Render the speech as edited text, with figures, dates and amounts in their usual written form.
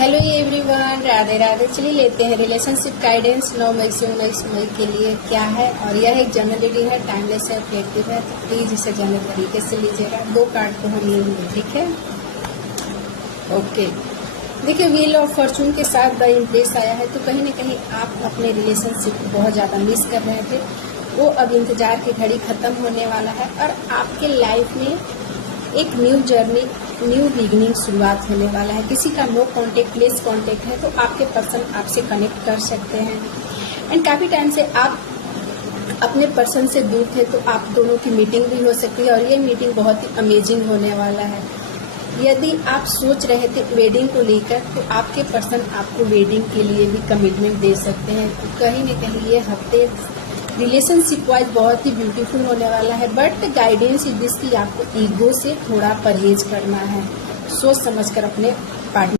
Hello everyone, Radhe Radhe. चलिए लेते हैं रिलेशनशिप गाइडेंस 9 मई से 19 मई के लिए क्या है। और यह एक जनरल रीडिंग है, टाइमलेस है, इफेक्टिव है, तो प्लीज इसे जनरल तरीके से लीजिएगा। 2 कार्ड को हम लेंगे, ठीक है। ओके, देखिए व्हील ऑफ फॉर्चून के साथ द इम्प्रेस आया है, तो कहीं ना कहीं आप अपने रिलेशनशिप को बहुत ज़्यादा मिस कर रहे थे। वो अब इंतजार की घड़ी खत्म होने वाला है और आपके लाइफ में एक न्यू जर्नी, न्यू बिगिनिंग शुरुआत होने वाला है। किसी का नो कांटेक्ट, लेस कांटेक्ट है, तो आपके पर्सन आपसे कनेक्ट कर सकते हैं। एंड काफ़ी टाइम से आप अपने पर्सन से दूर थे, तो आप दोनों की मीटिंग भी हो सकती है और ये मीटिंग बहुत ही अमेजिंग होने वाला है। यदि आप सोच रहे थे वेडिंग को लेकर, तो आपके पर्सन आपको वेडिंग के लिए भी कमिटमेंट दे सकते हैं। तो कहीं न कहीं ये हफ्ते रिलेशनशिप वाइज बहुत ही ब्यूटीफुल होने वाला है। बट गाइडेंस इज दिस कि आपको ईगो से थोड़ा परहेज करना है, सोच समझकर अपने पार्टनर